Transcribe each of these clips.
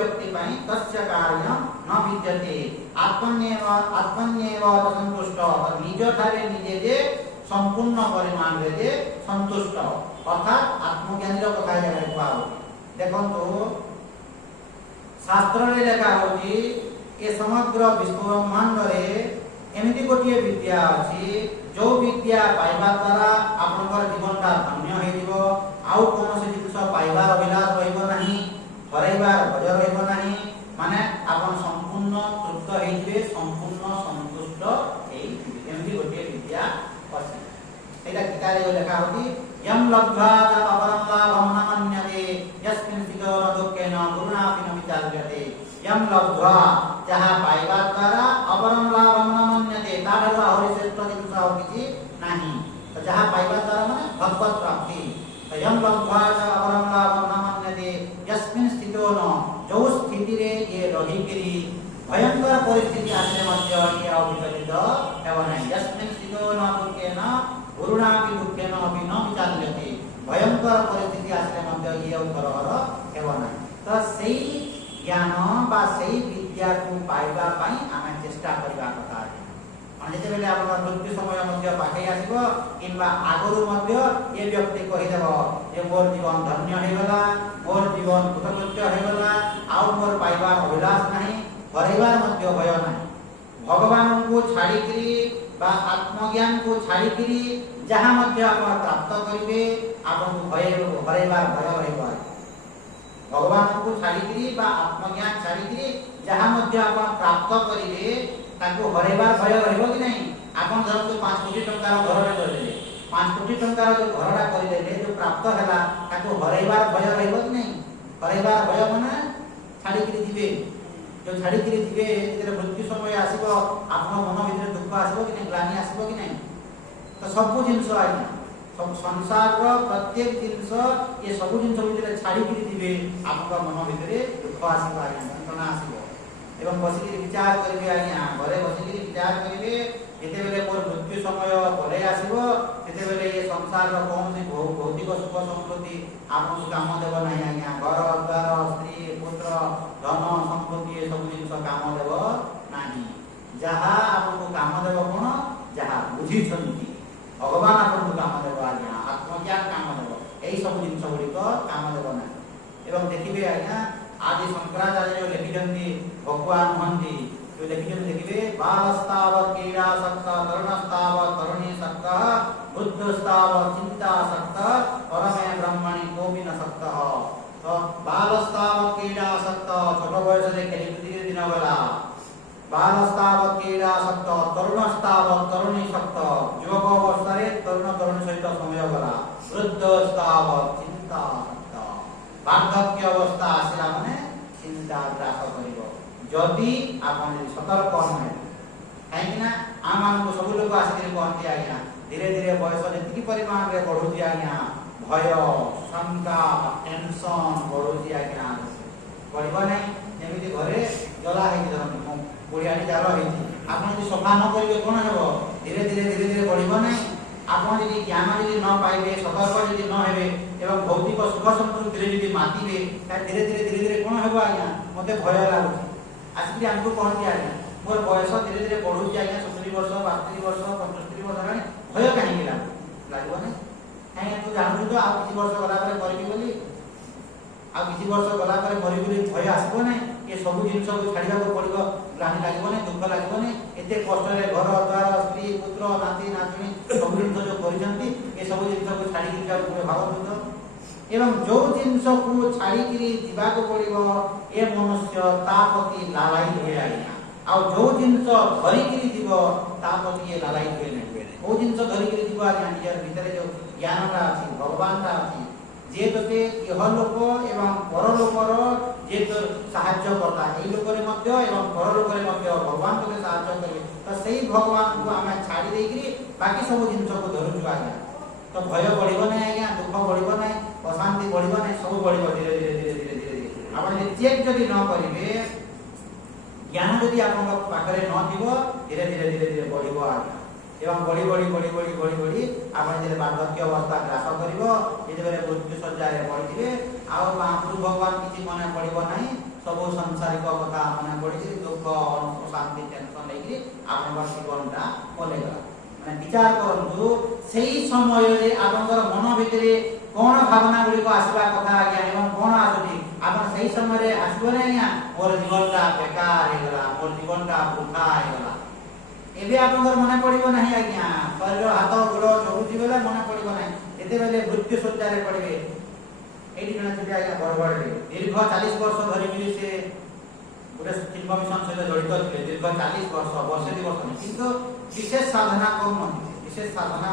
व्यक्ति पई तस्य कार्य न विद्यते आत्मन्येव संतुष्ट निज ठारे निजे जे संपूर्ण परिमाण रे जे संतुष्ट अर्थात आत्मज्ञानी रो कथा जाय पाओ देखंतु शास्त्र रे लेखा होची ए समग्र विश्व ब्रह्मांड रे एमिति गोटिए विद्या अछि जो विद्या पाइबा द्वारा आपनकर जीवनटा धन्य होई दिबो आउ कोनोसी जिंस पाइबार अभिलाष रहइबो नाही हरैबार भय रहइबो नाही माने आपन संपूर्ण तृप्त हेइबे संपूर्ण संतुष्ट हेइबे एमिति गोटिए विद्या अछि एटा गीतारे जो लेखा होती यम लब्ध्वा च अपरं लाभं न मन्यते यस्मिन् स्थितो न दुःखेन गुरुणापि न विचार्यते यम लब्ध्वा जहा पाइबा द्वारा अपरं लाभं न मन्यते ताडा आहुरी श्रेष्ठ जिंस आउ किछि नाही तो जहा पाइबा द्वारा माने भगवत प्राप्ति तो यम लब्ध्वा च अपरं लाभं न मन्यते यस्मिन् स्थितो न जो स्थिति रे ये रहिकिरी भयंकर परिस्थिति आसे मध्य ये अविचलित हेबो नाही यस्मिन् स्थितो न दुःखेन गुरुणापि दुःखेन अपि न विचार्यते भयंकर परिस्थिति आसे मध्य ये उपरहर हेबो नाही तो सेही ज्ञान बा सेही विद्या को पाइबा पई आमे चेष्टा करबा कथा अनि जेते बेले आपन मृत्यु समय मध्य पाखै आसीबो किबा आगरु मध्य ए व्यक्ति कहि देबो जे मोर जीवन धन्य हे गला मोर जीवन कृतकृत्य हे गला आउ मोर पाइबा अभिलाष नाही हरैबार मध्य भय नाही भगवान को छाड़ी करी बा आत्मज्ञान को छाड़ी करी जहां मध्य आपण प्राप्त करिवे आपन भय हरैबार भय रहइबो भगवान को छाड़ी करी बा आत्मज्ञान छाड़ी करी जहां मध्य आपण प्राप्त करिवे ताको हरैबार भय रहइबो कि नहीं आपण धरतो 5 कोटी टंका रो घर रे करले 5 कोटी टंका रो घरडा करिले जो प्राप्त हैला ताको हरैबार भय रहइबो कि नहीं हरैबार भय माने छाड़ी करी दिबे जो छाड़ी करी दिबे जेते मृत्यु समय आसीबो आपण मन भीतर दुख आसीबो कि नहीं ग्लानि आसीबो कि नहीं तो सब जिंस आइना सब संसार रो प्रत्येक जिंस ये सब जिंस भीतर छाड़ी करी दिबे आपन मन भीतर दुख आसीबो आइना यंत्रणा आसीबो एवं बसिकी विचार करिवे आइना घरे बसिकी विचार करिवे जेते बेले मोर मृत्यु समय परे आसीबो तेते बेले ये संसार रो कोनसी भौतिक सुख संपत्ति आपन काम देबो नाही आइना घर द्वार स्त्री पुत्र धन संपत्ति ये सब जिंस काम देबो नाही जहा आपन काम देबो कोन जहा बुझी छंती भगवान आपन काम देबो आज्ञा आत्मज्ञान काम देबो एई सब जिंस गुडी को काम देबो ना एवं देखिबे आज्ञा आदि शंकराचार्य जो लिखिजंती भगवान हंती जो लिखिजन देखिबे बालस्तावत क्रीडा सक्ता तरुणस्तावत तरुणी सक्ता बुद्धस्तावत चिंता सक्ता परमे ब्रह्मणि कोपि न सक्ता तो बालस्तावत क्रीडा सक्ता छोट बयस रे खेली धीरे दिन गला बालस्तावत क्रीडा सक्ता तरुणस्तावत तरुणी सक्ता युवक अवस्था रे तरुण तरुणी सहित समय गला वृद्धस्तावत चिंता सक्ता वार्धक्य अवस्था आसिला माने चिंता ग्रास करिवो जदि आपण सतर्क नहे काहेकिना आमान को सब लोग आसी कहते आज्ञा धीरे धीरे बयस जेतिकी परिमाण रे बढ़ुची आज्ञा भय शंका टेंशन बढ़ुची आज्ञा बढ़िबो नै जेमिति घरे जला हे जरन बुढ़ियानी जार हे आपण जे सफा न करिवे कोन हेबो धीरे धीरे बढ़िबो नै आपण जे ज्ञान जे न पाइबे सतर्क जे न हेबे एवं भौतिक सुख संतुष्टि रे जे मातिबे ता धीरे धीरे कोन हेबो आज्ञा मते भय लागुची आजकि हमको कहती आज्ञा मोर बयस धीरे धीरे बढ़ुची आज्ञा 70 वर्ष 72 वर्ष 75 वर्ष रानी भय काहे लागो नै काहे तू जानू तो आ किछि वर्ष गला पर करबी बोली आ किछि वर्ष गला पर मरि बोली भय आसबो नै ये सब जिंस को छाड़िया को पड़िबो ग्लानि लागबो नै दुख लागबो नै एते कष्ट रे घर द्वार स्त्री पुत्र नाती नातनी सब जिंस जो करिसंती ये सब जिंस को छाड़ी कि जाऊ पुरे भागवत एवं जो जिंस को छाड़ी कि जीवा को पड़िबो ए मनुष्य तापति लालायित होय आइना आ जो जिंस धरि कि जीवो तापति ए लालायित होय नै ओ जिंस धरि कि जीवो आ निजर भीतर जो ज्ञानटा अछि भगवानटा अछि जे तते इह लोक एवं परलोकर जे तो साहाय्य करता एई लोक रे मध्य एवं परलोक रे मध्य भगवान तते साहाय्य करबे तो सेही भगवान को आमे छाड़ी देई करी बाकी सब जिंस को धरु आज्ञा तो भय बढ़िबो नै आज्ञा दुख बढ़िबो नै अशांति बढ़िबो नै सब बढ़िबो धीरे धीरे आपण जे चेक जदी न करिवे ज्ञान जदी आपन पाखरे न थिबो धीरे धीरे बढ़िबो आज्ञा एवं बड़ी आपण जे वार्धक्य अवस्था ग्रास करिवो जे बेले मृत्यु सज्जा रे पड़िथिबे आ महाप्रभु भगवान किछि मने पड़िबो नाही सब सांसारिक कथा मन पड़ी दुख अशांति टेंशन लेकिन आपन जीवनटा पलेगला माने विचार करंतु सेही समय रे आपनकर मन भितरे कोन भावना गुडी को आसीबा कथा आज्ञा एवं कोन आसुची आपन सेही समय रे आसीबो नै आज्ञा मोर जीवनटा बेकार हे गला मोर जीवनटा वृथा हे गला एबे आपनकर मन पड़िबो नाही आज्ञा शरीर हाथ गोड़ चलुची बेले मन पड़िबो नाही एते बेले मृत्यु सज्जा रे पड़िबे एडी जणा छुटी आज्ञा बरबड़ रे दीर्घ 40 वर्ष धरि मिली से गोटे फिल्म मिशन सहित जड़ित थे दीर्घ 40 वर्ष वर्षे दि वर्ष किंतु विशेष साधना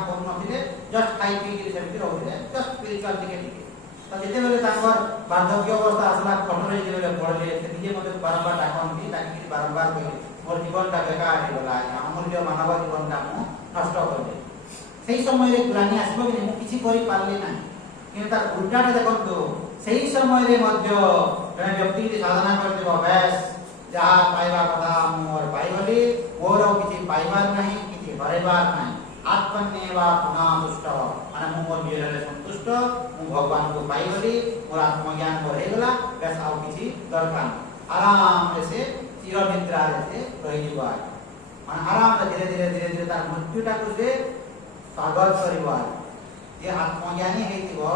करूनथिले जस्ट खाई पी सेमती रहउले जस्ट स्पिरिचुअल टिके टिके तो जेते बेले तांकर वार्धक्य अवस्था आसला खटरे जे बेले पड़ले से निजे मते बारंबार डाकन ताकि बारंबार कहि मोर जीवनटा बेकार हे गला अमूल्य मानव जीवनटा मु नष्ट कर दे सेही समय रे ग्लानि आसबो कि मु किछि करि पारले नाही किंतु तार उल्टाटा देखंतो सेही समय रे मध्य जने व्यक्ति की साधना करते अभ्यास जहा पाइबा कथा मोर पाइबली मोर किछि पाइबार नाही किछि हरेबार नाही आत्मन्येवा पुनः तुष्ट माने मु मोर बियरे संतुष्ट मु भगवान को पाइबली मोर आत्मज्ञान हो हेगला बस आउ किछि दरकार आराम से चिर निद्रा रे से रहि जीवा माने आराम से धीरे धीरे तार मृत्युटा को से स्वागत करिवा ये आत्मज्ञानी हेतिबो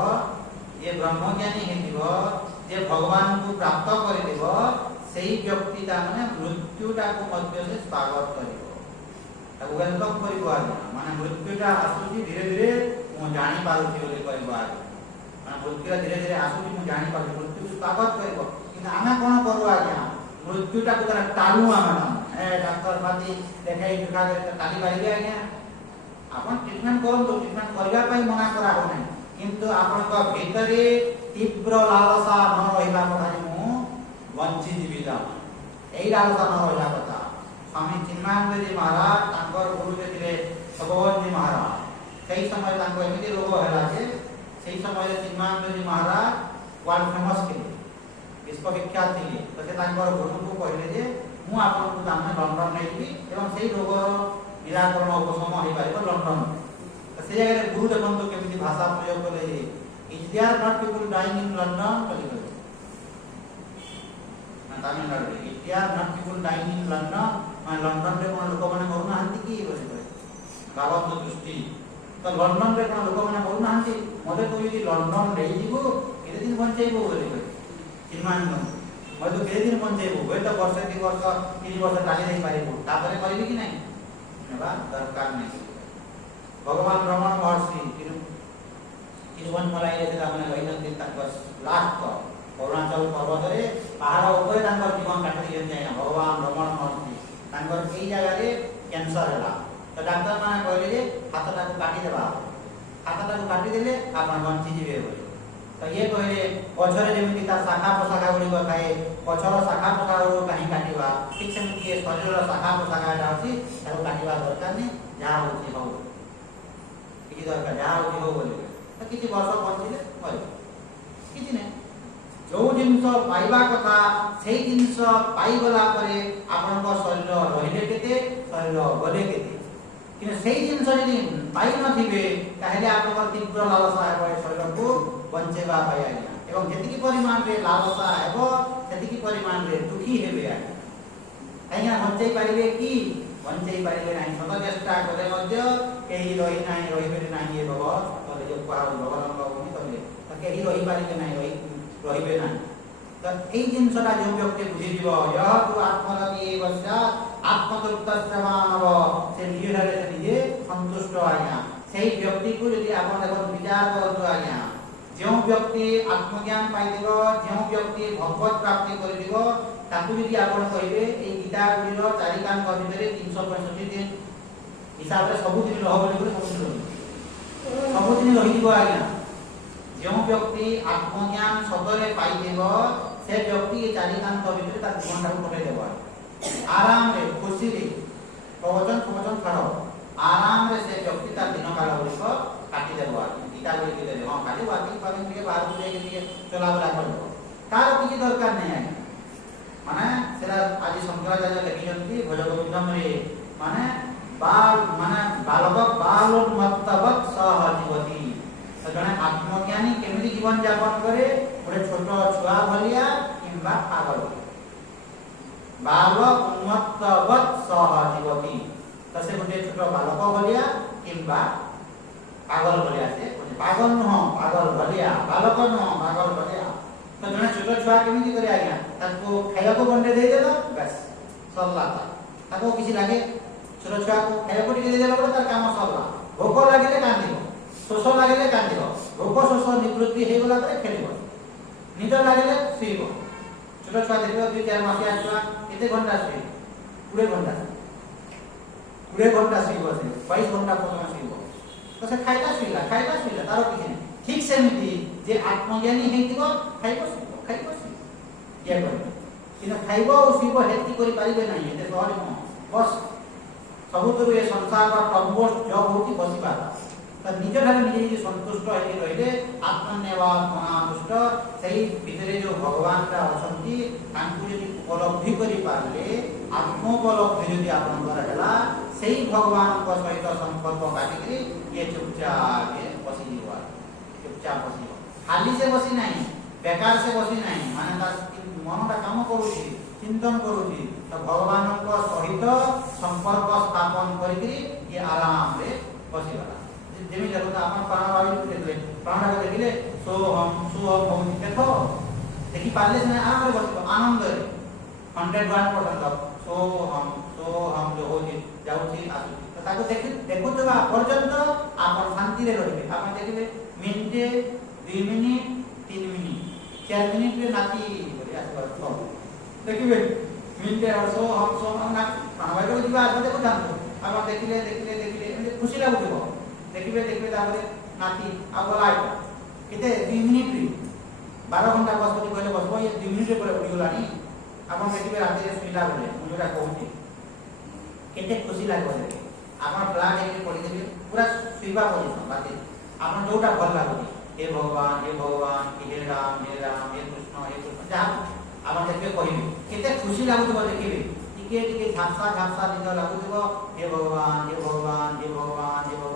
ये ब्रह्मज्ञानी हेतिबो जे भगवान को प्राप्त करि देबो सेही व्यक्ति ता माने मृत्युटा को मध्य से स्वागत करिवो ताको वेलकम करिवो माने मृत्युटा आसुची धीरे धीरे मु जानि पारुची बोली करिवो माने मृत्युटा धीरे धीरे आसुची मु जानि पारुची मृत्यु को स्वागत करिवो कि आमे कोन करू आज्ञा मृत्युटा को तरा टालू आमे ए डॉक्टर माती देखाई दुखा करे टाली पारिबे आज्ञा आपन ट्रीटमेंट करंतो ट्रीटमेंट करबा पई मना करा हो नै किंतु आपन को भीतरे तीव्र लालसा न रहिबा कथा मु वंची जीविता एई लालसा न रहिबा कथा स्वामी चिन्मानंद जी महाराज तांकर गुरु जे थिले सबोध जी महाराज सेही समय तांको एमिति रोग होला जे सेही समय चिन्मानंद जी महाराज वर्ल्ड फेमस थिले विश्व विख्यात थिले तो से तांकर गुरु को कहले जे मु आपन को दामे लंडन नै जी एवं सेही रोग निराकरण उपशम हो पारिबो लंडन तो से जगह गुरु देखन तो केमिति भाषा प्रयोग करले is there not people dying in London कहले Tamil Nadu is there not people dying in London मान लंडन रे कोन लोक माने मरु नाहंती की बोले कहे गावत दृष्टि तो लंडन रे कोन लोक माने मरु नाहंती मते तो यदि लंडन रे जीवो केते दिन बंचैबो बोले कहे चिन्मान मते तो केते दिन बंचैबो होय तो वर्ष 2 वर्ष 3 वर्ष टाली नहीं पारिबो तापरे करबी कि नहीं दरकार नहीं भगवान रमण महर्षि तिरुवनमलाई रे माने रहिनते तांकर लास्ट अरुणाचल पर्वत रे पहाड़ ऊपर तांकर जीवन काटि दियन जाय भगवान रमण महर्षि तांकर एई जगह रे कैंसर होला तो डॉक्टर माने कहले जे हाथटा को काटि देबा हाथटा को काटि देले आपन बंची जीवे बोले तो ये कहले पछरे जेमिति ता शाखा प्रशाखा गुडी थाए पछर शाखा प्रशाखा गुडी काहे काटिबा ठीक सेमिति ये शरीर शाखा प्रशाखा जाउची ताको काटिबा दरकार नै जा होची हो किछि दरकार जा होची हो बोले तो किछि वर्ष बंचिले मरि किछि नै जो जिंस पाइबा कथा सेही जिंस पाई गला परे आपन को शरीर रहिले केते शरीर गले केते कि सेही जिंस यदि पाई न थिबे ताहेले आपन को तीव्र लालसा हेबो शरीर को बंचेबा पाया एवं जेतिकी परिमाण रे लालसा हेबो सेतिकी परिमाण रे दुखी हेबे काइया बंचै पारिबे कि बंचै पारिबे नाही सदा चेष्टा करे मध्य केही रहि नाही रहिबे नाही हे बाबा तले जो पाउ भगवान को भूमि तले तो केही रहि पारिबे नाही रहिबे नाही तो एई जिंसटा जो व्यक्ति बुझि दिबो यह तु आत्मरति एवस्य आत्मतृप्तस्य मानव से निजे रे से निजे संतुष्ट आज्ञा सेही व्यक्ति को यदि आपन देखो विचार करतो आज्ञा जो व्यक्ति आत्मज्ञान पाइदिबो जो व्यक्ति भगवत प्राप्ति करिदिबो ताकू यदि आपण कहिबे ए गीता गुलिर चारि कान कवितरे 365 दिन हिसाब रे सब दिन रह बोली सब दिन रहि दिबो आज्ञा जो व्यक्ति आत्मज्ञान सदरे पाइदिबो से व्यक्ति ए चारि कान कवितरे ता जीवनटा को कटै देबो आराम रे खुशी रे प्रवचन छाड़ो आराम रे से व्यक्ति ता दिन काल बोलिको काटि देबो गीता गुली के दे हां खाली वाकिंग करें के बाहर बुले के लिए चला बला करबो तार किछि दरकार नै है माने सेरा आज शंकराचार्य लिखिजंती भजगोविंदम रे माने बालक बालोन्मत्तवत् सह जीवति तो जने आत्मज्ञानी केमिति जीवन यापन करे गोटे छोट छुआ भलिया किंबा पागल बाल उन्मत्तवत् सह जीवति तो से गोटे छोट बालक भलिया किंबा पागल भलिया से पागल नुह पागल भलिया बालक नुह पागल भलिया तो जने छोट छुआ केमिति करे आज्ञा ताको खाया को बंडे दे देलो बस सरला ताको किछि लागे छोट छुआ को खाया को दे देलो तार काम सरला भोक लागिले कांदिबो शोष लागिले कांदिबो भोक शोष निवृत्ति हे गला करे खेलिबो निद लागिले सुइबो छोट छुआ देखिबो 2-4 मासिया छुआ केते घंटा सुइ 20 घंटा सुइबो से 22 घंटा पर्यंत सुइबो तो से खाइला सुइला तारो किछि नै ठीक सेमिति जे आत्मज्ञानी हेतिबो खाइबो सुइबो ये करे किन खाइबो और सुइबो हेति करि पारिबे नै एते सहज न बस सबुतरु ए संसार का प्रमोस्ट जॉब होती बसिबा त निज ठारे निजे संतुष्ट हेति रहिले आत्मनेवात्मनादुष्ट सेही भितरे जो भगवान का असंति तांकु यदि उपलब्धि करि पारले आत्मोपलब्धि यदि आपनकर हला सेही भगवान को सहित संपर्क काटिकरी ये चुपचाप बसी जीवा चुपचाप बसी खाली से बसी नहीं बेकार से बसी नहीं माने तार मनटा काम करूची चिंतन करूची तो भगवान को सहित संपर्क स्थापन करिकरी ये आराम रे बसीबा जेमि लगता अपन प्राणवायु देखले प्राण को देखिले सोहम देखो देखि पाले से आराम रे बसीबो आनंद रे 101% सोहम जो होची जाउची आसु तो ताको देखुतबा पर्यंत आपन शांति रे रहिबे आपन देखिबे मिनिटे 2 मिनिट 3 मिनिट 4 मिनिट रे नाती बोली आसबा देखिबे मिनिटे और सोहम ना प्राणवायु को दिबा आसबा देखो जानतो आपन देखिले एमते खुशी लागुतबो देखिबे ताପରେ नाती आ बोलाई केते 2 मिनिट रे 12 घंटा बसबो कहले बसबो ये 2 मिनिट रे उडी गलानी आपन देखिबे राती रे सुइला बोले मु जोटा कहूची केते खुशी लागो जे आपन प्लान एक पढि देबे पूरा सुइबा पोजिशन बाते आपन जोटा भल लागो हे भगवान हे राम हे कृष्ण जा आपन देखबे कहिबे केते खुशी लागो देखिबे टिके झापसा निद लागुथिबो हे भगवान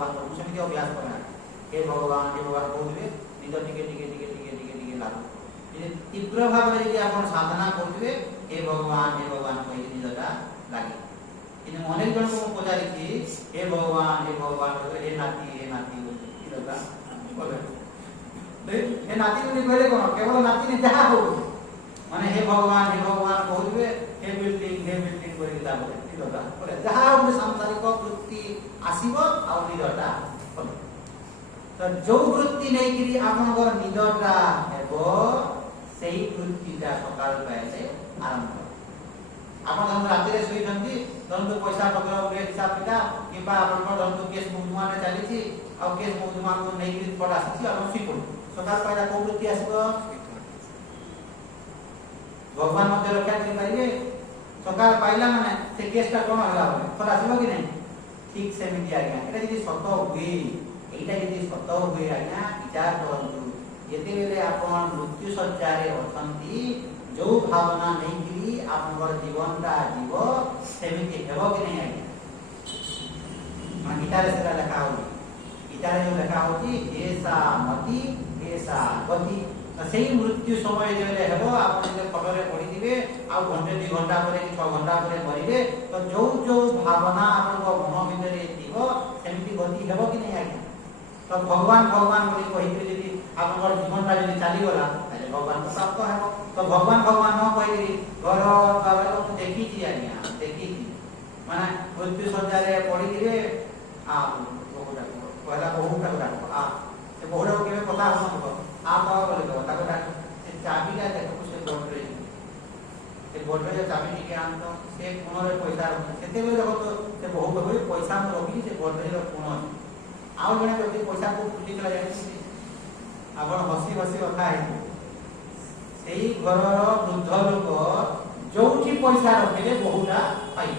तो समिति अभ्यास करना हे भगवान कहबे निद टिके लागु ये तीव्र भाव रे जे आपण साधना करबे हे भगवान कहि निदटा लागे इन अनेक जन को पजारी थी हे भगवान हे नाती निदटा बोले हे नाती ने कहले कोन केवल नाती ने जहा हो माने हे भगवान कहबे हे बिल्डिंग करि दाबे निदटा बोले जहा हम सांसारिक वृत्ति आसीबो आ निदटा बोले तो जो वृत्ति नै कि आपनकर निदटा हेबो सेही वृत्तिटा सकाल पाइले आरंभ आपण हम राती रे सुई जंती दंत पैसा पत्र रे हिसाब किताब किबा आपण दंत केस मुदुमा रे चली छी आ केस मुदुमा को नै कि पडा छी आपण सुई पडू सकाल पाइला को वृत्ति आसीबो भगवान मते रक्षा करि पाइबे सकाल पाइला माने से केसटा कोन हला बोले पर आसीबो कि नै ठीक से मिल आज्ञा एटा यदि सत हुए आज्ञा विचार करंतु जेते बेले आपण मृत्यु सज्जा रे अछंती जो भावना नै कि आपनकर जीवनटा जीव सेमिति हेबो कि नै आज्ञा मान गीतारे सेरा लेखा होची ऐसा मति ऐसा गति सेही मृत्यु समय जेले हेबो आपण जे फटरे पड़ी दिबे आ घंटे 2 घंटा परे 6 घंटा परे मरिबे तो जो भावना आपनको मन भितरे दिबो सेमिति गति हेबो कि नै आज्ञा तो भगवान बोली कहिबे यदि आपनकर जीवनटा यदि चाली गला ताले भगवान को प्राप्त हेबो तो भगवान न कहि घर बाबा देखि छी आज्ञा माने मृत्यु सज्जा रे पड़ी दिबे आ बहुटा पहला बहुटा आ से बहुटा केबे पता हम को आ बाबा बोले तो ताको से चाबी ला देखो से बोर्ड रे चाबी टिके आनतो से कोन रे पैसा सेते बेले देखो तो से बहु पैसा हम रखी से बोर्ड रे कोन आउ जने व्यक्ति पैसा को फुटी चला जाय आपण हसी कथा है सेही घर वृद्ध लोक जोठी पैसा रखिले बहुटा पाई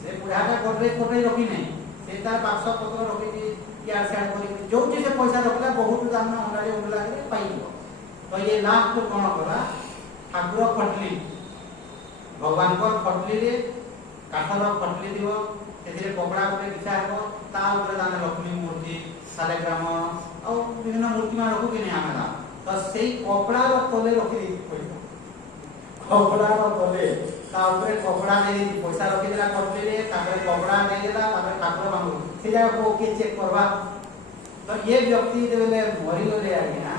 से बुढ़ाटा कोठरे रखी नै से तार बाक्स पत्र रखी या सेड करी जोठी से पैसा रखला बहुत दाम अंडाले उडला करे पाइबो तो ये लाभ को कोन करा ठाकुर खटली भगवान को खटली रे काठर खटली दिबो सेथिरे कपड़ा ऊपर बिछा हेबो ता ऊपर दान लक्ष्मी मूर्ति सालेग्राम और विभिन्न मूर्ति मान रखु कि नै आमेला तो सेही कपड़ा रो तले रखि पैसा କପଡ଼ା କଲେ ତାପରେ କପଡ଼ା ଦେଇ ପଇସା ରଖିଦେଲା କଟଲିରେ ତାପରେ କପଡ଼ା ଦେଇଦେଲା ତାପରେ ଠାକୁର ମାଙ୍କୁ ସେ ଜାଗାକୁ କିଏ ଚେକ୍ କରବା ତ ये व्यक्ति ଯେତେବେଳେ ମରିଗଲେ ଆଜ୍ଞା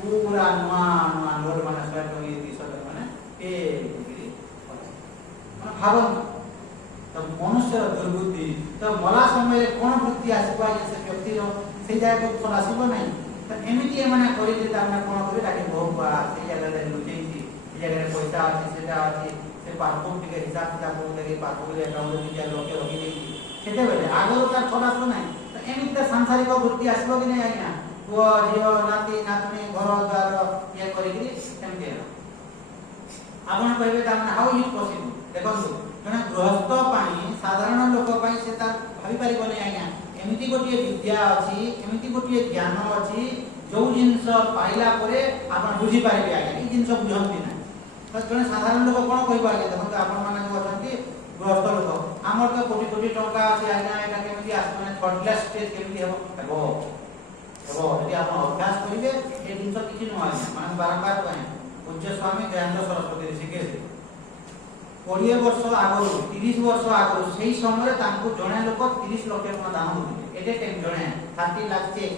ପୁରା ନୂଆ ନୂଆ ନୋଟ ମାନେ 100 ଟଙ୍କା 200 ଟଙ୍କା ମାନେ ଏ ମାନେ ଭାବନ୍ତୁ ତ ମନୁଷ୍ୟର ଦୁର୍ବୁଦ୍ଧି ତ ମଲା ସମୟରେ କଣ ବୃତ୍ତି ଆସିବ ଆଜ୍ଞା ସେ ବ୍ୟକ୍ତିର ସେଇ ଜାଗାକୁ ଫଳ ଆସିବ ନାହିଁ ତ ଏମିତି ଏମାନେ କରିକି ତାମାନେ କଣ କରି ତାକେ ବହୁ ସେଇ ଜାଗାରେ ଲୁଚେଇଛି ସେ ଜାଗାରେ ପଇସା ଅଛି ସେଟା ଅଛି ସେ ପାସବୁକ୍ ଟିକେ ହିସାବ କିତାବ କରି ପାସବୁକ୍ ଆକାଉଣ୍ଟ ଟିକେ ଲକ୍ଷ୍ୟ ରଖିଦେଇଛି ସେତେବେଳେ ଆଗରୁ ତାର ଫଳ ଆସିବ ନାହିଁ ତ ଏମିତି ସାଂସାରିକ ବୃତ୍ତି ଆସିବ କି ନାହିଁ ଆଜ୍ଞା ପୁଅ ଝିଅ ନାତି ନାତୁଣୀ ଘର ଦ୍ୱାର ଇଏ କରିକି ସେମିତି ହେଲା ଆପଣ କହିବେ ତାମାନେ ହାଉ ଇଜ୍ ପସିବଲ୍ ଦେଖନ୍ତୁ ଜଣେ ଗୃହସ୍ଥ ପାଇଁ ସାଧାରଣ ଲୋକ ପାଇଁ ସେ ତାର ଭାବି ପାରିବନି ଆଜ୍ଞା ଏମିତି ଗୋଟିଏ ବିଦ୍ୟା ଅଛି ଏମିତି ଗୋଟିଏ ଜ୍ଞାନ ଅଛି ଯୋଉ ଜିନିଷ ପାଇଲା ପରେ ଆପଣ ବୁଝିପାରିବେ ଆଜ୍ଞା ଏ ଜିନିଷ ବୁଝନ୍ତି ନାହିଁ ତ ଜଣେ ସାଧାରଣ ଲୋକ କଣ କହିବ ଆଜ୍ଞା ଦେଖନ୍ତୁ ଆପଣ ମାନେ ଯୋଉ ଅଛନ୍ତି ଗୃହସ୍ଥ ଲୋକ ଆମର ତ କୋଟି କୋଟି ଟଙ୍କା ଅଛି ଆଜ୍ଞା ଏଟା କେମିତି ଆସିବ ମାନେ ଥର୍ଡ କ୍ଲାସ ଷ୍ଟେଜ କେମିତି ହେବ ଯଦି ଆପଣ ଅଭ୍ୟାସ କରିବେ ଏ ଜିନିଷ କିଛି ନୁହଁ ଆଜ୍ଞା ମାନେ ବାରମ୍ବାର କହେ ପୂଜ୍ୟ ସ୍ୱାମୀ ଦୟାନନ୍ଦ ସରସ୍ୱତୀ ଶିଖେଇଲେ 20 ବର୍ଷ ଆଗରୁ 30 ବର୍ଷ ଆଗରୁ ସେଇ ସମୟରେ ତାଙ୍କୁ ଜଣେ ଲୋକ 30 ଲକ୍ଷ ଟଙ୍କା ଦାନ ଦେଉଥିଲେ ଏତେ ଟାଇମ୍ ଜଣେ 30 ଲାখ ଚେକ୍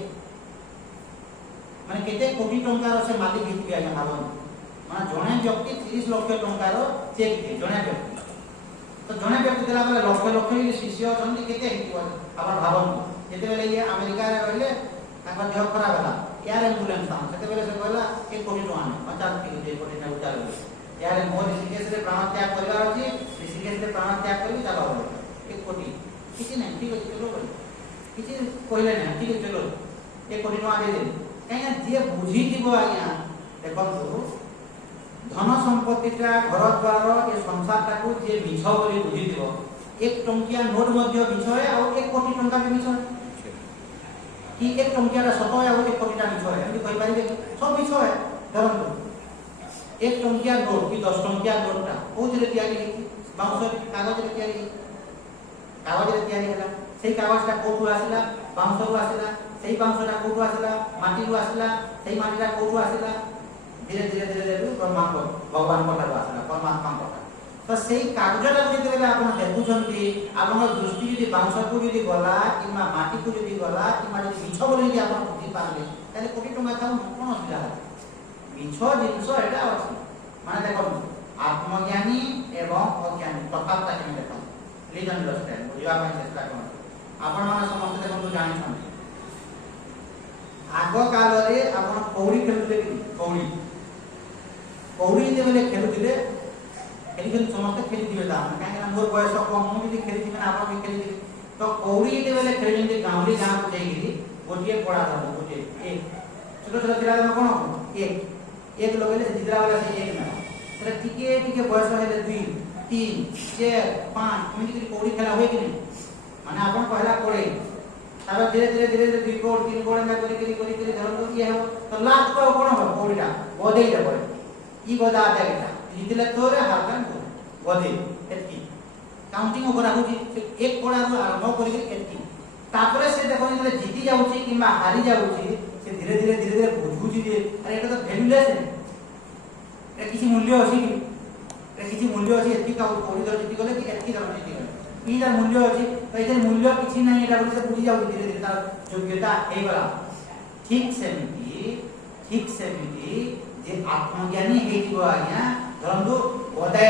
ମାନେ କେତେ କୋଟି ଟଙ୍କାର ସେ ମାଲିକ ହେଇଥିବେ ଆଜ୍ଞା ଭାବନ୍ତୁ ମାନେ ଜଣେ ବ୍ୟକ୍ତି 30 ଲକ୍ଷ ଟଙ୍କାର ଚେକ୍ ଦିଏ ଜଣେ ବ୍ୟକ୍ତି ତ ଜଣେ ବ୍ୟକ୍ତି ଦେଲା ବେଳେ ଲକ୍ଷ ଲକ୍ଷ ଶିଷ୍ୟ ଅଛନ୍ତି କେତେ ହେଇଥିବ ଆପଣ ଭାବନ୍ତୁ ଯେତେବେଳେ ଇଏ ଆମେରିକାରେ ରହିଲେ ତାଙ୍କ ଦେହ ଖରାପ ହେଲା ଏୟାର ଆମ୍ବୁଲାନ୍ସ ସେତେବେଳେ ସେ କହିଲା 1 କୋଟି ଟଙ୍କା ନାହିଁ 50 କୋଟି 2 କୋଟି ନା ଚାଲୁ यार मोर ऋषिकेश प्राण त्याग परिवार अछि ऋषिकेश प्राण त्याग करी चलो 1 कोटी किसी नहीं ठीक है चलो बोल किसी कहले नहीं ठीक है चलो 1 कोटी टका दे दे कहीं जे बुझी दिबो आज्ञा देखंतु धन संपत्तिटा घर द्वार ए संसारटा को जे मिछ बोली बुझी दिबो 1 टंकिया नोट मध्य मिछ है और 1 कोटी टंका भी मिछ है कि 1 टंकियाटा सत है और 1 कोटीटा मिछ है एमि कहि परिबे सब मिछ है धरंतु 1 टंकिया नोट कि 10 टंकिया नोटटा कोथिरे तयारी हेती बाउंस कागज रे तयारी होला सेई कागजटा कोठु आसिला बाउंस रु आसिला सेई बाउंसटा कोठु आसिला माटी रु आसिला सेई माटीटा कोठु आसिला धीरे धीरे ब्रह्मांड भगवान पठार आसिला परमात्मा पठार तो सेई कागजटा जेतेबेले आपण देखुछंती आपण दृष्टि यदि बाउंस को यदि गला किमा माटी को यदि गला किमा यदि मिछ बोली यदि आपण बुझी पारले ताले कोटी टंका खाऊ कोन असुविधा मिछ जिनिस एटा अछि माने देखो आत्मज्ञानी एवं अज्ञानी तफातटा केमे देखो प्लीज अंडरस्टैंड बुझिबा ପାଇଁ चेष्टा करू आपण माने समस्त देखो जानि छन आगो कालरे आपण कौड़ी खेलुले कि कौड़ी जेबेले खेलुले एलिखन समस्त खेली दिबे ता काहे ना मोर बयस कम मु भी खेली दिबे आपण भी खेली दिबे तो कौड़ी जेबेले खेलिंदे गांवली गांव को जाईगिरी गोटिए पड़ा दबो गोटिए एक छोट छोट दिला कोन एक लगेले जितरा वाला से एक ना तेरा टिके बयस हेले 2 3 4 5 एमिति कि कौड़ी खेला होय कि नहीं माने आपण पहला पड़े तार धीरे 2 कोड 3 कोड ना करी धरन ये हो तो लास्ट को कोन हो कौड़ीटा बदे दे पड़े ई गदा आटा जितले तोरे हालकन बदे एतकी काउंटिंग करा होची एक कोडा रो आरंभ करी एतकी तापरे से देखो जे जीती जाउची किबा हारी जाउची से धीरे बुझुची जे अरे एटा तो वैल्यूलेस है ए किसी मूल्य अछि कि ए किसी मूल्य अछि एतकी का कोडी दर जीती गले कि एतकी दर जीती गले ई जर मूल्य अछि तो ए मूल्य किछि नहीं एटा बोली से बुझी जाउ धीरे तार योग्यता हे गला ठीक सेमिति जे आत्मज्ञानी हेतिबो आज्ञा धरंदु गदाय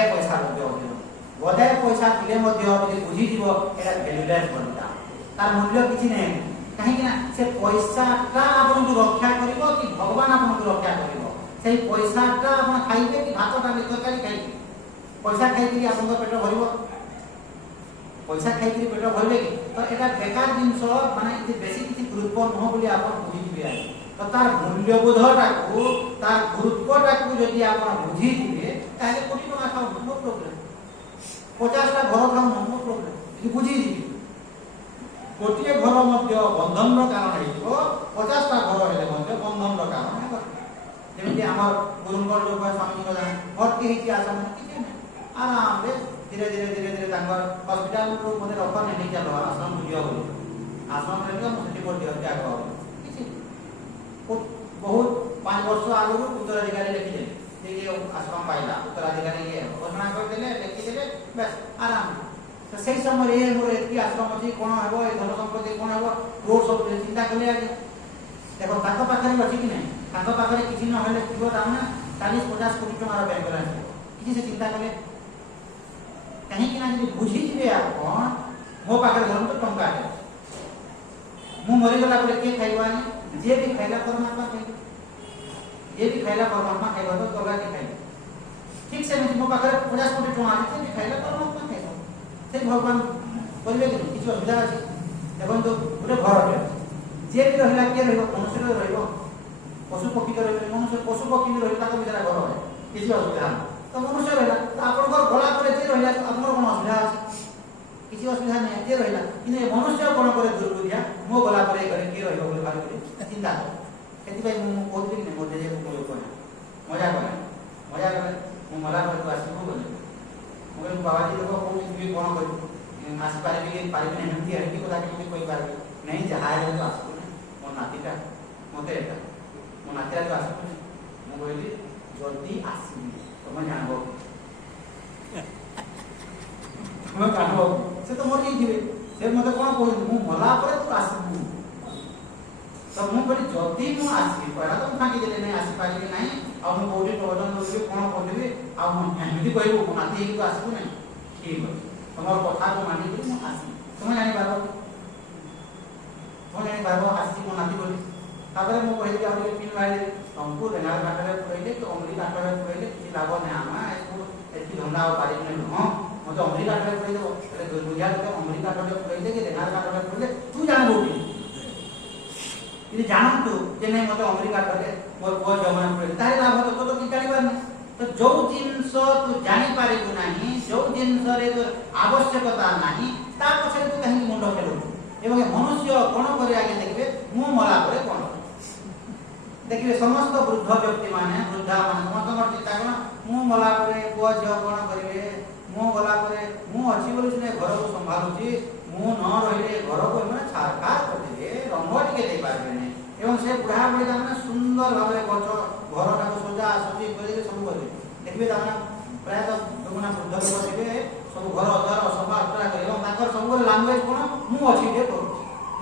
पैसा थिले मध्य जे बुझी दिबो एटा वैल्यूलेस बनता तार मूल्य किछि नहीं कहीं ना से पैसाटा आपन को रक्षा करिवो कि भगवान आपन को रक्षा करिवो से पैसाटा आपन खाइबे कि भात डाली तरकारी खाइबे पैसा खाइकरी आपन पेट भरिवो पैसा खाइकरी पेट भरबे कि तो एटा बेकार जिंस माने इति बेसी किछि गुरुत्व न बोली आपन बुझी दिबे तो तार मूल्यबोधटा को तार गुरुत्वटा को यदि आपन बुझी दिबे ताले कोटी टका खाओ नो प्रॉब्लम 50 टा घर खाओ नो प्रॉब्लम यदि बुझी दिबे गोटिए घर मध्य बंधन कारण हेइबो 50 टा घर हेले मध्य बंधन कारण हेबो जेमिति हमर गुरुंगर जो स्वामी को जान भर्ती हेछि आश्रम किछि आराम रे धीरे तांगर हॉस्पिटल को मने रखन नहीं चलो आश्रम बुझियो बोली आश्रम रे को मुझे बोल दियो त्याग हो किछि बहुत 5 वर्ष आगु उत्तराधिकारी लिखि दे जे आश्रम पाइला उत्तराधिकारी बस आराम से समय ये मोर एति आश्रम अछि कोन हेबो ए धन संपत्ति कोन हेबो रोड सब चिंता कले आगे देखो ताको पाखरे अछि कि नै ताको पाखरे किछि न होले किबो दामना 40-50 कोटी टका बैंक बैलेंस किछि से चिंता कले कहीं कि ना जदि बुझी जिवे आपण मो पाखरे धन तो टंका है मु मरि गला परे के खाइबानी जे भी खाइला परमात्मा खाइ जे भी खाइला परमात्मा खाइबो तो तोला के खाइ ठीक से मो पाखरे 50 कोटी टका अछि जे भी खाइला परमात्मा खाइबो से भगवान करबे कि किछु असुविधा अछि देखन तो गोटे घर है जे भी रहला के रहबो मनुष्य रहबो पशु पक्षी तो रहबो मनुष्य पशु पक्षी रहबो ताको बिचारा घर है किछु असुविधा तो मनुष्य रहला तो आपन घर गला परे जे रहला आपन कोन असुविधा अछि किसी असुविधा नहीं जे रहिला कि मनुष्य कोन करे दुर्बुद्धिया मो गला परे घरे के रहइबो बोले भारी चिंता केति भाई मु कहत कि मोर जे को कोन मजा करे मु मला पर तो आसी को बोले मोर बाबा जी लोग को भी कोन करी आसी पारे भी नहीं हमती है कि कोदा कि कोई पारे नहीं जहाज तो आसको मोर नातीटा मते एटा मो नातीरा तो आसको मु कहली जल्दी आसीबी तुम जानबो तुम जानबो से तो मरि जिवे से मते कोन कहू मु मला पर तू आसीबू तो मु कहली जल्दी मु आसीबी परा तो फाकी देले नहीं आसी पारिबी नहीं आ मु कोडी टोडन करबी कोन करबी आ मु एमिति कहबो मु नाती ही तो आसीबू नहीं ठीक है तमर कथा को मानि कि मु आसी तुम जानि बाबा आसी मो नाती बोली तापर मु कहली आ पिन मारि हमको रेनार काटले पहिले तो अमरी काटले पहिले कि लाभ नहीं आमा इसको एति धंधा पारि नहीं हां मते अमरी काटले पहिले अरे दुनिया तो अमरी काटले पहिले कि रेनार काटले पहिले तू जानबो कि ये जानम तू जे नहीं मते अमरी काटले मोर को जमाना पहिले तारे लाभ तो कि जानिबार नहीं तो जो जिंस तू जानि पारिबु नाही जो जिंस रे तो आवश्यकता नाही ता पछे तू कहीं मुंडो खेलो एवं मनुष्य कोन करे आगे देखबे मु मला करे कोन देखिए समस्त वृद्ध व्यक्ति माने वृद्धा माने समस्त चिंता कोन मु मला करे पुआ झ कोन करिवे मु गला करे मु अछि बोली ने घर को संभालुची मु न रहिले घर को माने छारकार करदिबे रंग टिके दे पारबे ने एवं से बुढ़ा बुढ़ी माने सुंदर भाबरे गछ घरटा को सजा सजी करे सब करे देखबे दाना प्राय तो दुगुना वृद्ध लोक थिबे सब घर द्वार सफा सुतरा करे एवं ताकर सब लैंग्वेज कोन मु अछि दे करू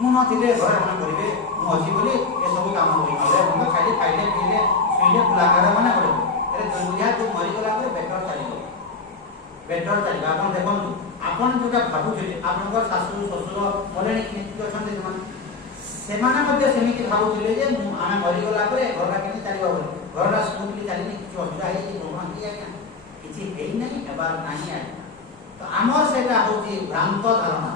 मु न थिले घर मन करिवे मु अछि बोली ए सब काम करी करे हम खाली खाइले पीले सुइले बुलाकार माने करे अरे दुनिया तो मरि गला पे बेटर चलिबो आपण देखन आपण जोटा भाबु जे आपनकर सासु ससुर मरेनी कि अछन से माने सेमिति भाबुथिले जे आमे मरि गला पे घररा केनि चलिबो बोली घररा स्मूथली चलिनी कि असुविधा है कि भगवान की आज्ञा किछि हेई नहीं हेबार नाही आ तो आमर सेटा होची भ्रांत धारणा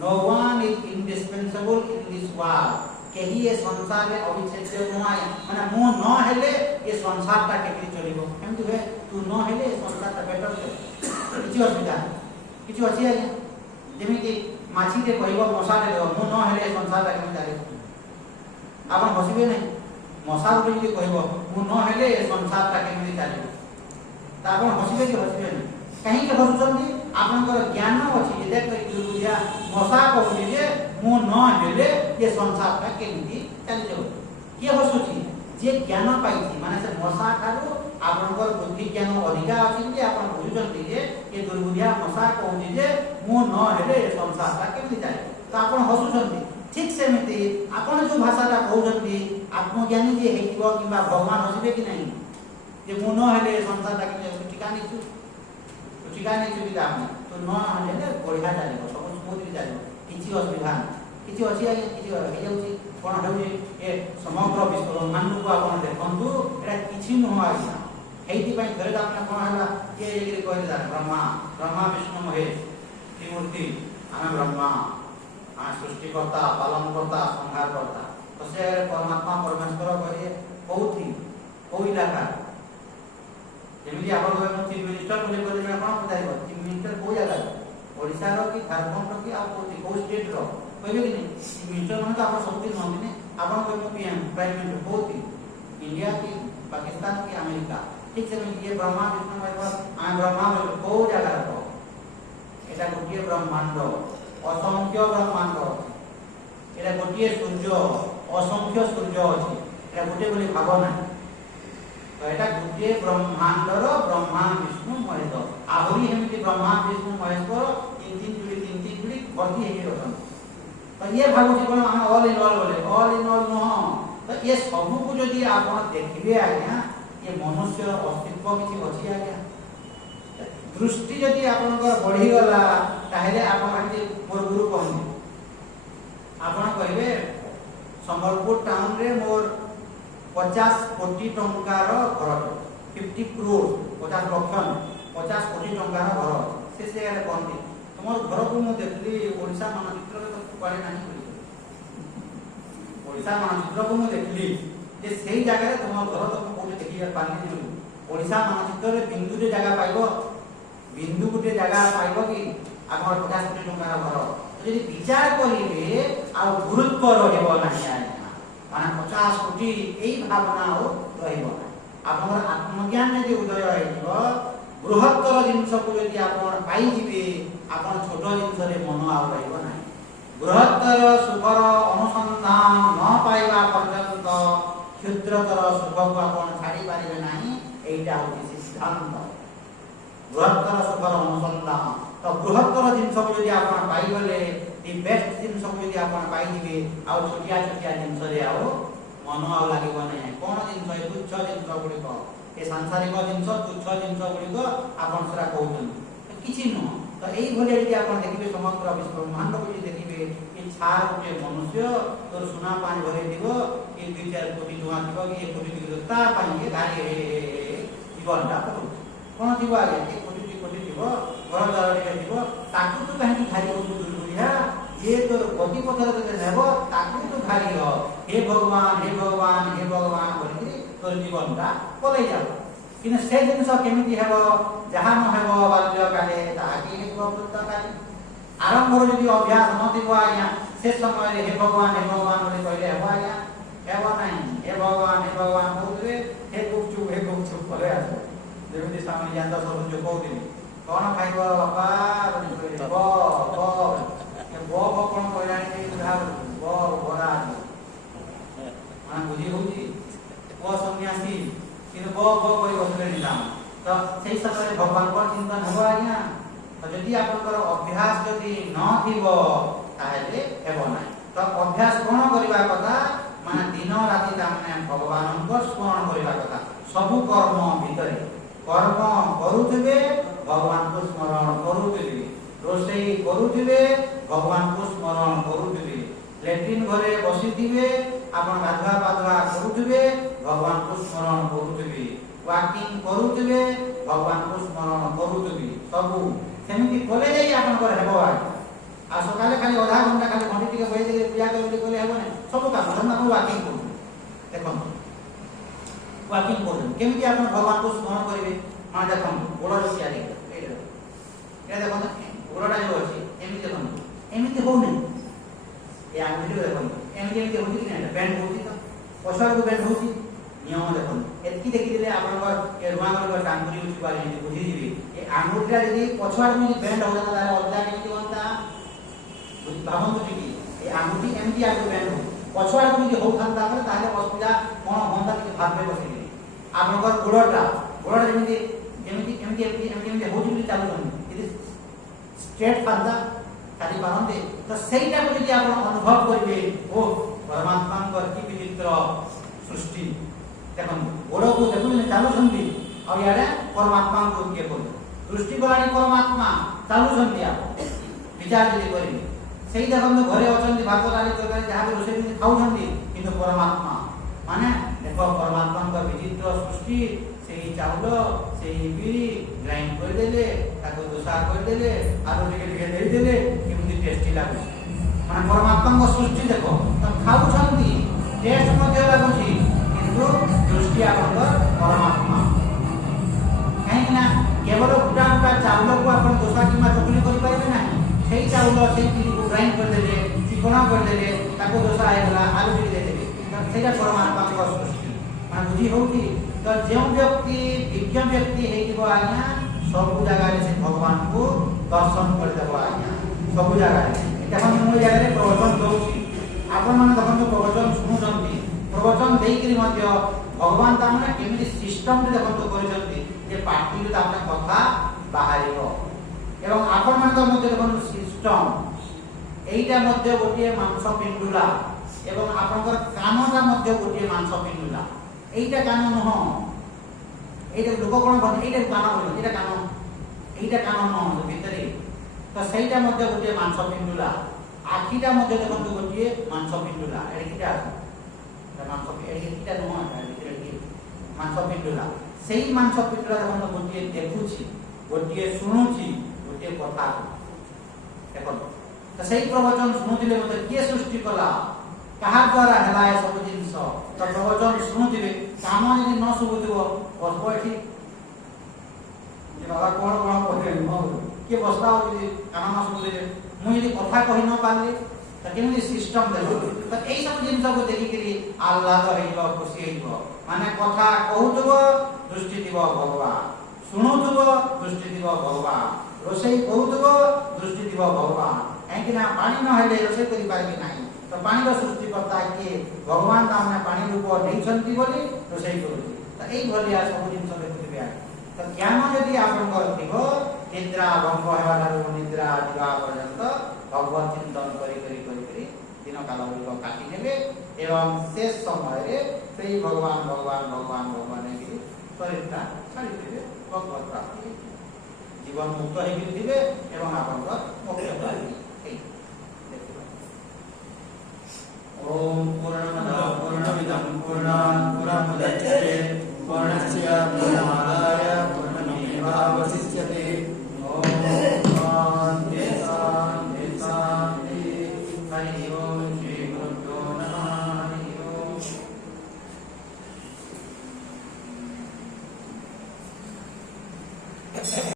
no one is indispensable in this world केही ए संसार रे अविच्छेद्य नय माने मु न हेले ए संसार ता केति चलिबो एमति हे तू न हेले ए संसार ता बेटर किछि असुविधा किछि अछि आज्ञा जेमिति माछी रे कहबो मशा रे मु न हेले ए संसार ता केति चलिबो आपण हसिबे नै मशा रे जे कहबो मु न हेले ए संसार ता केति चलिबो ता आपण हसिबे कि हसिबे नै कहीं के हसुचंदी आपनकर ज्ञान अछि जे देख दुनिया मशा कहू जे मु न हेले ये संसार का केमिति चली जाउ के हसुची जे ज्ञान पाइछि माने से मशा खारो आपनकर बुद्धि ज्ञान अधिका अछि जे आपन बुझुचंदी जे ये दुर्बुद्धिया मशा कहू जे मु न हेले ये संसार का केमिति चली तो आपन हसुचंदी ठीक सेमिति आपन जो भाषाटा कहउचंदी आत्मज्ञानी जे हेतिबो किबा भगवान हसिबे कि नहीं जे मु न हेले ये संसार का केमिति ठिकानी छु ठिकाने सुविधा हम तो न हले बढ़िया चलिबो सब स्मूथली चलिबो किछि असुविधा किछि अछि आगे किछि हे जाउछि कोन हेउछि ए समग्र विश्व ब्रह्मांड को आपण देखंतु एटा किछि न हो आइसा हेति पई धरे आपने कोन हला के एगिरे कहले ब्रह्मा विष्णु महेश त्रिमूर्ति आमे ब्रह्मा आ सृष्टिकर्ता पालनकर्ता संहारकर्ता तो से परमात्मा परमेश्वर कहे कोथि कोई इलाका जेमिति आपण को चीफ मिनिस्टर बोले करे ना कोन बताइबो चीफ मिनिस्टर को जगह ओडिसा रो कि झारखंड रो कि आप को स्टेट रो कहबे कि नहीं चीफ मिनिस्टर माने तो आपण सब दिन नंदिने आपण को पीएम प्राइम मिनिस्टर कोथि इंडिया की पाकिस्तान की अमेरिका ठीक से ये ब्रह्मा विष्णु महेश आ ब्रह्मा को जगह रो एटा गोटिए ब्रह्मांड असंख्य ब्रह्मांड एटा गोटिए सूर्य असंख्य सूर्य अछि एटा गोटे बोली भावना तो एटा गोटे ब्रह्मांडर ब्रह्मा विष्णु महेश आहुरी हेमिति ब्रह्मा विष्णु भर्ती हेकि रहन तो ये भाबुची कोन हम ऑल इन ऑल बोले ऑल इन ऑल नो तो ये सब को जदी आपण देखिबे आज्ञा ये मनुष्य अस्तित्व किछि अछि आज्ञा दृष्टि जदी आपनकर बढ़ी गला ताहेले आपण जे मोर गुरु कहन आपण कहबे संबलपुर टाउन रे मोर 50 कोटी टंकार घर 50 करोड़ 50 लाख 50 कोटी टंकार घर से कहते तुम घर को मुझे देखली ओडिशा मानचित्र तो पड़े नहीं ओडिशा मानचित्र को मुझे देखली जे सही जगह तुम घर तुम कोठी देखि पानी ओडिशा मानचित्र रे बिंदु रे जगह पाइबो बिंदु गुटे जगह पाइबो कि आगर 50 कोटी टंकार घर यदि विचार करिवे आ गुरुत्व रहइबो नाही आज्ञा माने 50 कोटी एई भावना हो रहइबो आपन आत्मज्ञान यदि उदय होइबो बृहत्तर जिनस को यदि आपण पाई जिवे आपण छोट जिनस रे मन आ रहइबो नाही बृहत्तर सुखर अनुसंधान न पाइबा पर्यंत क्षुद्रतर सुख को आपण छाड़ी पारिबे नाही एइटा होछि सिद्धांत बृहत्तर सुखर अनुसंधान तो बृहत्तर जिनस को यदि आपण पाई गले दी बेस्ट जिनस को यदि आपण पाई जिवे आ छोटिया छोटिया जिनस रे आ मन आ लागिबो नाही कोन जिनस तुच्छ जिनस गुडी को ए सांसारिक जिनस तुच्छ जिनस गुडी को आपण सरा कहउछन किछि न तो एई भले यदि आपण देखिबे समग्र विश्व ब्रह्मांड को यदि देखिबे ए छार के मनुष्य तोर सोना पानी भरे दिबो ए 2-4 कोटी टका दिबो कि 1 कोटी दिबो ता पानी गाड़ी जीवनटा करू कोन दिबो आगे 1 कोटी 2 कोटी दिबो घर द्वार रे दिबो ताकू तो कहीं खाली को दूर दुनिया ये तोर गति पथर ते नेबो ताकू तो खाली हो हे भगवान हे भगवान हे भगवान बोली तोर जीवनटा पलै जाओ किन से जिनस केमिति हेबो जहा न हेबो बाल्य काले ताकि हेबो पुत्र काले आरंभ रो जदि अभ्यास न दिबो आज्ञा से समय रे हे भगवान बोली कहले हेबो आज्ञा हेबो नाही हे भगवान बोलरे हे गुपचुप करे आछो जेमिति सामने जानता सब जो कहउथि कोन खाइबो बापा बोली कहले बो कोन कहलानी जे उधार बो बरा माने बुझी होउची वो सन्यासी किन बो कोई बसले निदाम तो सही समय भगवान को चिंतन हो आज्ञा तो यदि आपनकर अभ्यास यदि न थिबो ताहेले हेबो नै तो अभ्यास कोन करिबा कथा माने दिन राति तामने भगवान को स्मरण करिबा कथा सब कर्म भीतरे कर्म करूथिबे भगवान को स्मरण करूथिबे रोषेई करूथिबे भगवान को स्मरण करूथिबे लेट्रिन घरे बसिथिबे आपण गाधुआ पाधुआ करूथिबे भगवान को स्मरण करूथिबे वाकिंग करूथिबे भगवान को स्मरण करूथिबे सब सेमिति कोले जाई आपण कर हेबो आ सकाले खाली आधा घंटा खाली घंटी टिके बहि दे पूजा करबे कोले हेबो नै सब काम धर्म को वाकिंग करू देखो वाकिंग करू केमिति आपण भगवान को स्मरण करिवे मा देखो गोड़ जो सिया दे ए देखो गोड़टा जो अछि एमिति देखो एमिति हो नै ए आंगुठी देखो एमिति होती कि नै बैंड होती तो पछाड़ को बैंड होती नियम देखो एतकी देखि दिले आपनकर ए रुआ कर टांगुरी उछि पारे बुझी दिबे ए आंगुठीरा यदि पछाड़ में बैंड हो जाता तारे अल्ला केमिति बनता बुझी भाबन तो टिकी ए आंगुठी एमिति आगो बैंड हो पछाड़ को यदि हो थांता करे ताले असुविधा कोन होंता कि भाबे बसिले आपनकर गोड़टा जेमिति होती चालू यदि स्ट्रेट फांदा खाली बांधे तो सेटा को यदि आपण अनुभव करिवे ओ परमात्मा को की विचित्र सृष्टि देखन गोड़ को देखुन चालू संधि और याडे परमात्मा को के बोल दृष्टि गलानी परमात्मा चालू संधि आप विचार यदि करिवे सेही देखन घरे अछंती भात डाली तरकारी जहा भी रोसे भी खाउछंती किंतु परमात्मा माने देखो परमात्मा को विचित्र सृष्टि सेही चाउल सेही बिरी ग्राइंड कर देले ताको दोसा कर देले आलू टिके दे देले केमति टेस्टी लागो माने परमात्मा को सृष्टि देखो तो खाउछंती टेस्ट मध्ये लागुची किंतु दृष्टि आपनकर परमात्मा कहीं ना केवल उटा चाउल को आपण दोसा किमा चटनी करि पाइबे नाही सेही चाउल सेही बिरी को ग्राइंड कर देले चिकना कर देले ताको दोसा आइला आलू टिके दे देले सेटा परमात्मा को सृष्टि माने बुझी होउकी तो जो व्यक्ति विज्ञ व्यक्ति हेइबो आज्ञा सब जगह से भगवान को दर्शन कर देबो आज्ञा सब जगह देखन मु जगह रे प्रवचन दउची आपण माने देखन प्रवचन सुनुचंती प्रवचन देइकरी मध्य भगवान तामने केमिति सिस्टम रे देखन करिसंती जे पार्टी तामने कथा बाहरिबो एवं आपण मानकर मध्य देखन सिस्टम এইটা মধ্যে গোটিয়ে মাংস পিণ্ডুলা এবং আপনার কানটা মধ্যে গোটিয়ে মাংস পিণ্ডুলা এইটা কান নহ এইটা লোককরণ বলে এইটা কান বলে এইটা কান নহ ভিতরে তো সেইটা মধ্যে গোটিয়ে মাংস পিণ্ডুলা আখিটা মধ্যে দেখুন গোটিয়ে মাংস পিণ্ডুলা এইটা মাংস এইটা নহ মাংস পিণ্ডুলা সেই মাংস পিণ্ডুলা দেখুন গোটিয়ে দেখুছি গোটিয়ে শুনুছি গোটিয়ে কথা দেখুন তো সেই প্রবচন শুনুଥିଲେ মতে কিଏ সৃষ্টি কলা কাহার দ্বারা হেলা এ সব জিনিস তো প্রবচন শুনুଥିବେ কাମ যদি ନ ଶୁଭୁଥିବ ବସିବ ଏଠି ବାବା କଣ କଣ କହିବେ କିଏ ବସିଲା ଯଦି କାମ ନ ଶୁଭୁଥିବେ ମୁଁ ଯଦି କଥା କହି ନ ପାରିଲି ତ କେମିତି ସିଷ୍ଟମ ଦେବ ତ ଏଇ ସବୁ ଜିନିଷକୁ ଦେଖିକିରି ଆହ୍ଲାଦ ହେଇଯିବ ଖୁସି ହେଇଯିବ ମାନେ କଥା କହୁଥିବ ଦୃଷ୍ଟି ଥିବ ଭଗବାନ ଶୁଣୁଥିବ ଦୃଷ୍ଟି ଥିବ ଭଗବାନ ରୋଷେଇ କରୁଥିବ ଦୃଷ୍ଟି ଥିବ ଭଗବାନ କାହିଁକି ନା ପାଣି ନହେଲେ ରୋଷେଇ କରିପାରିବେ ନାହିଁ ତ ପାଣିର ସୃଷ୍ଟିକର୍ତ୍ତା କିଏ ଭଗବାନ ତାମାନେ ପାଣି ରୂପ ନେଇଛନ୍ତି ବୋଲି ରୋଷେଇ କରୁଛି ତ ଏଇଭଳିଆ ସବୁ ଜିନିଷ ଦେଖୁଥିବେ ତ ଜ୍ଞାନ ଯଦି ଆପଣଙ୍କର ଥିବ ନିଦ୍ରା ଭଙ୍ଗ ହେବାଠାରୁ ନିଦ୍ରା ଯିବା ପର୍ଯ୍ୟନ୍ତ ଭଗବତ ଚିନ୍ତନ କରି ଦିନ କାଳ ଗୁଡ଼ିକ କାଟି ନେବେ ଏବଂ ଶେଷ ସମୟରେ ସେଇ ଭଗବାନ ହେଇକି ଶରୀରଟା ଛାଡ଼ିଦେବେ ଭଗବତ ପ୍ରାପ୍ତି ଜୀବନ ମୁକ୍ତ ହେଇକି ଥିବେ ଏବଂ ଆପଣଙ୍କର ମୋକ୍ଷ ପ୍ରାପ୍ତି ओम पूर्णमदः पूर्णमिदं पूर्णात् पूर्णमुदच्यते पूर्णस्य पूर्णमादाय पूर्णमेवावशिष्यते